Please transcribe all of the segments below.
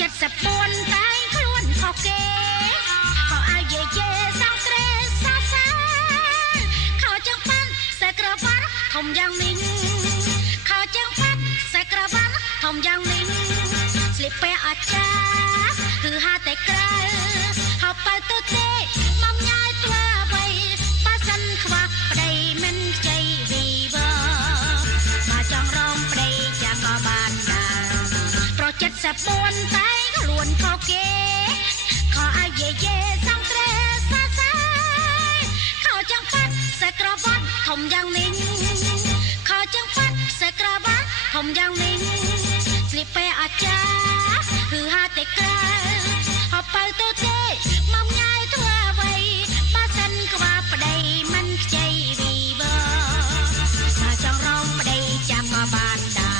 ចិត្តសពួនតែងខ្លួនខុសគេខោអាវយេយេសាំងត្រេសោសាខោចង្ប៉ាន់ខ្សែក្រវ៉ាត់ធំយ៉ាងនេះខោចង្ប៉ាន់ខ្សែក្រវ៉ាត់ធំយ៉ាងនេះស្លៀកពាក់អស្ចារ្យគឺហាតែក្រៅហៅបើទៅទេមកញ៉ាយធ្វើអ្វីបើសិនខ្វះប្តីមិនជ័យវីវើបើចង់រងប្តីចាក៏បានដែរប្រចិត្តសពួនតែខ្លួនខុសគេខោអាវយេយេសំត្រេសាសាខោចង្ប៉ាត់ខ្សែក្រវ៉ាត់ធំយ៉ាងនេះខោចង្ប៉ាត់ខ្សែក្រវ៉ាត់ធំយ៉ាងនេះស្លៀកពាក់អស្ចារ្យគឺហាតែក្រៅហៅបើទៅទេមកញ៉ាយធ្វើអ្វីបើសិនខ្វះប្តីមិនខ្ចីវីវើបើចង់រងប្តីចាំក៏បានដែរ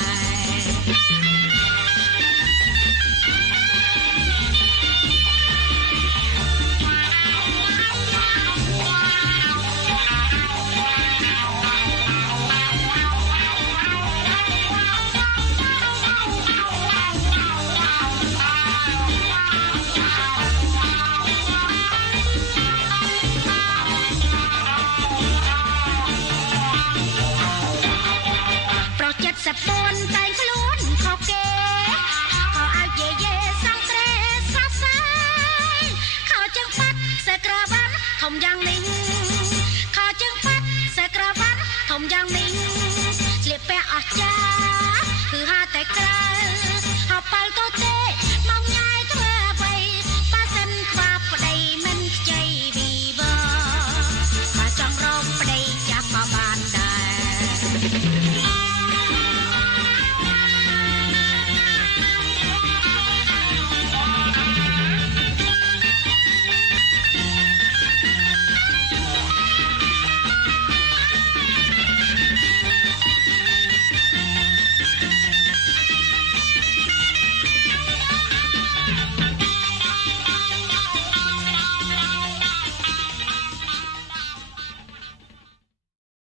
សពួនតែងខ្លួនខុសគេខោអាវយេយេសាំងត្រេសោសាខោចង្ប៉ាត់ខ្សែក្រវ៉ាត់ធំយ៉ាងនេះខោចង្ប៉ាត់ខ្សែក្រវ៉ាត់ធំយ៉ាងនេះស្លៀកពាក់អស្ចារ្យគឺហាតែក្រៅហៅបើទៅទេមកញ៉ាយធ្វើអ្វីបើសិនខ្វះប្តីមិនខ្ចីវីវើបើចង់រកប្តីចាស់ក៏បានដែរ